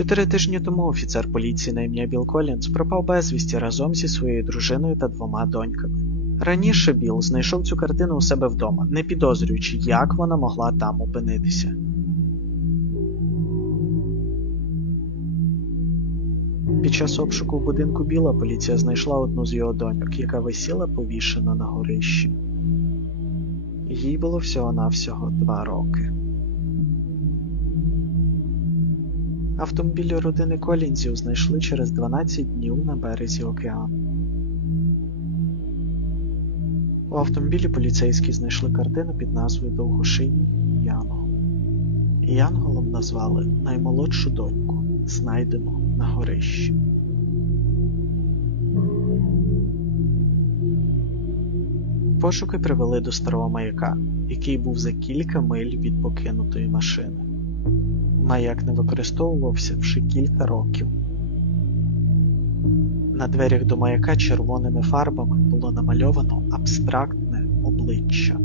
Чотири тижні тому офіцер поліції на ім'я Біл Колінз пропав безвісті разом зі своєю дружиною та двома доньками. Раніше Біл знайшов цю картину у себе вдома, не підозрюючи, як вона могла там опинитися. Під час обшуку в будинку Біла поліція знайшла одну з його доньок, яка висіла повішена на горищі. Їй було всього-навсього два роки. Автомобіль родини Колінзів знайшли через 12 днів на березі океану. У автомобілі поліцейські знайшли картину під назвою Довгошиїй Янгол. Янголом назвали наймолодшу доньку, знайдену на горищі. Пошуки привели до старого маяка, який був за кілька миль від покинутої машини. Маяк не використовувався вже кілька років. На дверях до маяка червоними фарбами було намальовано абстрактне обличчя.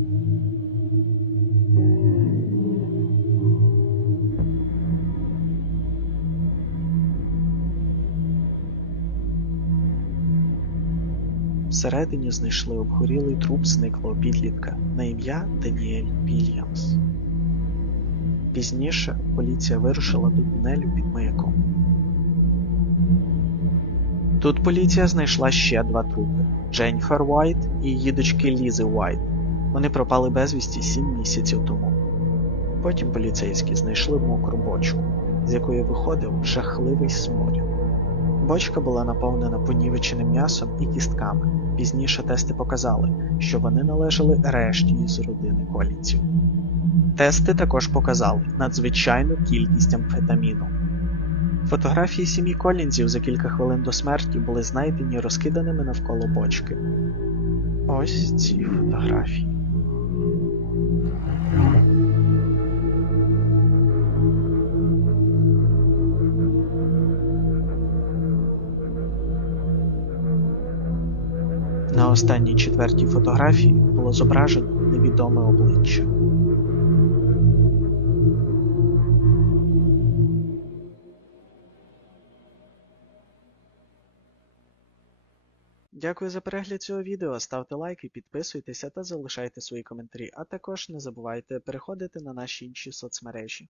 Всередині знайшли обгорілий труп зниклого підлітка на ім'я Даніель Вільямс. Пізніше поліція вирушила до тунелю під маяком. Тут поліція знайшла ще два трупи Дженніфер Уайт і її дочки Лізи Уайт. Вони пропали безвісті сім місяців тому. Потім поліцейські знайшли мокру бочку, з якої виходив жахливий сморід. Бочка була наповнена понівеченим м'ясом і кістками. Пізніше тести показали, що вони належали решті із родини колінців. Тести також показали надзвичайну кількість амфетаміну. Фотографії сім'ї Колінзів за кілька хвилин до смерті були знайдені розкиданими навколо бочки. Ось ці фотографії. На останній четвертій фотографії було зображено невідоме обличчя. Дякую за перегляд цього відео. Ставте лайки, підписуйтеся та залишайте свої коментарі, а також не забувайте переходити на наші інші соцмережі.